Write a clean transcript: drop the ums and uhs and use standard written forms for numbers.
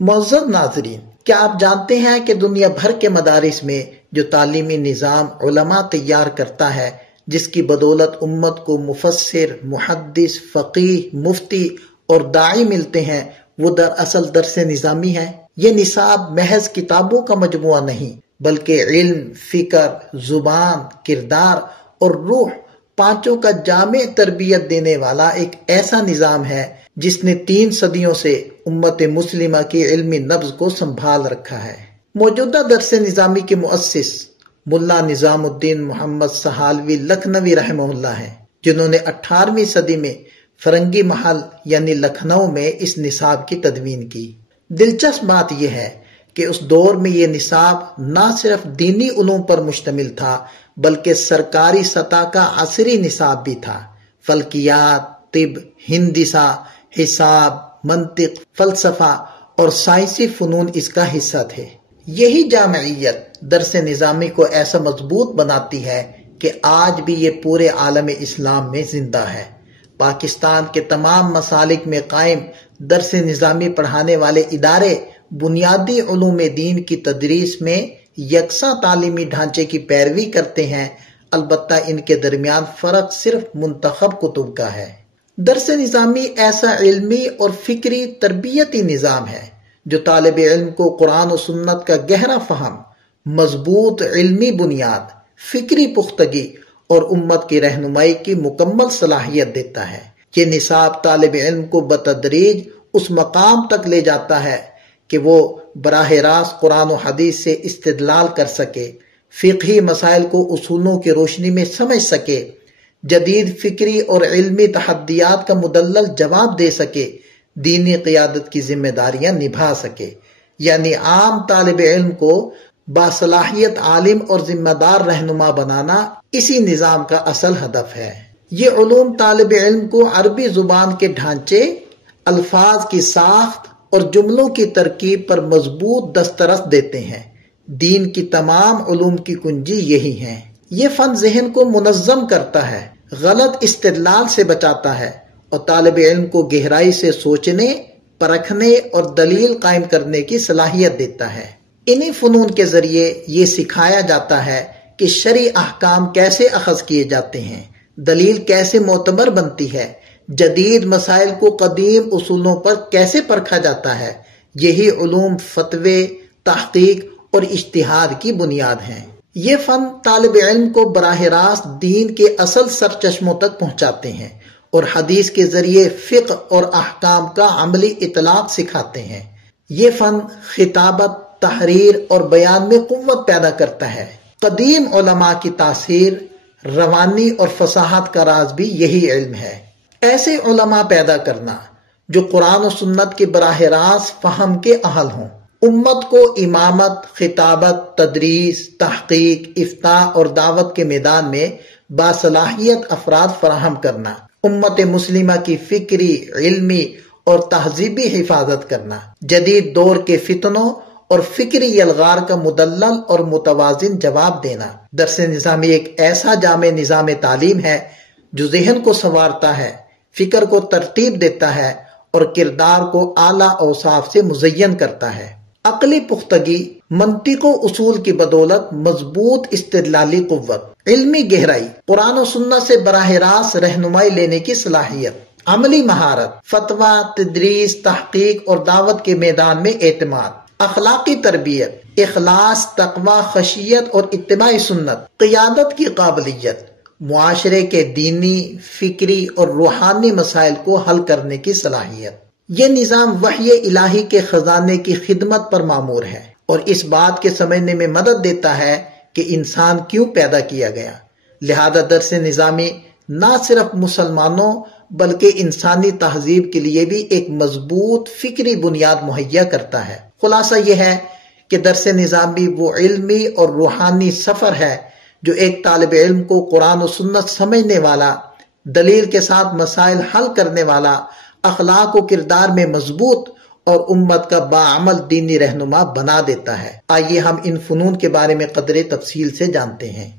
معزز ناظرین، کیا آپ جانتے ہیں کہ دنیا بھر کے مدارس میں جو تعلیمی نظام علماء تیار کرتا ہے، جس کی بدولت امت کو مفسر، محدث، فقیہ، مفتی اور داعی ملتے ہیں، وہ دراصل درس نظامی ہے؟ یہ نصاب محض کتابوں کا مجموعہ نہیں، بلکہ علم، فکر، زبان، کردار اور روح پانچوں کا جامع تربیت دینے والا ایک ایسا نظام ہے جس نے 3 صدیوں سے امت مسلمہ کی علمی نبض کو سنبھال رکھا ہے۔ موجودہ درس نظامی کے مؤسس ملا نظام الدین محمد سہالوی لکھنوی رحمہ اللہ ہیں، جنہوں نے 18ویں صدی میں فرنگی محل یعنی لکھنؤ میں اس نصاب کی تدوین کی۔ دلچسپ بات یہ ہے کہ اس دور میں یہ نصاب نہ صرف دینی علوم پر مشتمل تھا، بلکہ سرکاری سطح کا عصری نصاب بھی تھا۔ فلکیات، طب، ہندسہ، حساب، منطق، فلسفہ اور سائنسی فنون اس کا حصہ تھے۔ یہی جامعیت درس نظامی کو ایسا مضبوط بناتی ہے کہ آج بھی یہ پورے عالم اسلام میں زندہ ہے۔ پاکستان کے تمام مسالک میں قائم درس نظامی پڑھانے والے ادارے بنیادی علوم دین کی تدریس میں یکساں تعلیمی ڈھانچے کی پیروی کرتے ہیں، البتہ ان کے درمیان فرق صرف منتخب کتب کا ہے۔ درس نظامی ایسا علمی اور فکری تربیتی نظام ہے جو طالب علم کو قرآن و سنت کا گہرا فہم، مضبوط علمی بنیاد، فکری پختگی اور امت کی رہنمائی کی مکمل صلاحیت دیتا ہے۔ یہ نصاب طالب علم کو بتدریج اس مقام تک لے جاتا ہے کہ وہ براہ راست قرآن و حدیث سے استدلال کر سکے، فقہی مسائل کو اصولوں کی روشنی میں سمجھ سکے، جدید فکری اور علمی تحدیات کا مدلل جواب دے سکے، دینی قیادت کی ذمہ داریاں نبھا سکے۔ یعنی عام طالب علم کو باصلاحیت عالم اور ذمہ دار رہنما بنانا اسی نظام کا اصل ہدف ہے۔ یہ علوم طالب علم کو عربی زبان کے ڈھانچے، الفاظ کی ساخت اور جملوں کی ترکیب پر مضبوط دسترس دیتے ہیں۔ دین کی تمام علوم کی کنجی یہی ہے۔ یہ فن ذہن کو منظم کرتا ہے، غلط استدلال سے بچاتا ہے اور طالب علم کو گہرائی سے سوچنے، پرکھنے اور دلیل قائم کرنے کی صلاحیت دیتا ہے۔ انہی فنون کے ذریعے یہ سکھایا جاتا ہے کہ شرعی احکام کیسے اخذ کیے جاتے ہیں، دلیل کیسے معتبر بنتی ہے، جدید مسائل کو قدیم اصولوں پر کیسے پرکھا جاتا ہے۔ یہی علوم فتوے، تحقیق اور اجتہاد کی بنیاد ہیں۔ یہ فن طالب علم کو براہ راست دین کے اصل سرچشموں تک پہنچاتے ہیں اور حدیث کے ذریعے فقہ اور احکام کا عملی اطلاق سکھاتے ہیں۔ یہ فن خطابت، تحریر اور بیان میں قوت پیدا کرتا ہے۔ قدیم علماء کی تاثیر، روانی اور فصاحت کا راز بھی یہی علم ہے۔ ایسے علماء پیدا کرنا جو قرآن و سنت کے براہ راست فہم کے اہل ہوں، امت کو امامت، خطابت، تدریس، تحقیق، افتاء اور دعوت کے میدان میں باصلاحیت افراد فراہم کرنا، امت مسلمہ کی فکری، علمی اور تہذیبی حفاظت کرنا، جدید دور کے فتنوں اور فکری یلغار کا مدلل اور متوازن جواب دینا۔ درس نظامی ایک ایسا جامع نظام تعلیم ہے جو ذہن کو سنوارتا ہے، فکر کو ترتیب دیتا ہے اور کردار کو اعلیٰ اوصاف سے مزین کرتا ہے۔ عقلی پختگی، منطق و اصول کی بدولت مضبوط استدلالی قوت، علمی گہرائی، قرآن و سنت سے براہ راست رہنمائی لینے کی صلاحیت، عملی مہارت، فتویٰ، تدریس، تحقیق اور دعوت کے میدان میں اعتماد، اخلاقی تربیت، اخلاص، تقوی، خشیت اور اتباع سنت، قیادت کی قابلیت، معاشرے کے دینی، فکری اور روحانی مسائل کو حل کرنے کی صلاحیت۔ یہ نظام وحی الہی کے خزانے کی خدمت پر معمور ہے اور اس بات کے سمجھنے میں مدد دیتا ہے کہ انسان کیوں پیدا کیا گیا۔ لہذا درس نظامی نہ صرف مسلمانوں بلکہ انسانی تہذیب کے لیے بھی ایک مضبوط فکری بنیاد مہیا کرتا ہے۔ خلاصہ یہ ہے کہ درس نظامی وہ علمی اور روحانی سفر ہے جو ایک طالب علم کو قرآن و سنت سمجھنے والا، دلیل کے ساتھ مسائل حل کرنے والا، اخلاق و کردار میں مضبوط اور امت کا باعمل دینی رہنما بنا دیتا ہے۔ آئیے ہم ان فنون کے بارے میں قدرے تفصیل سے جانتے ہیں۔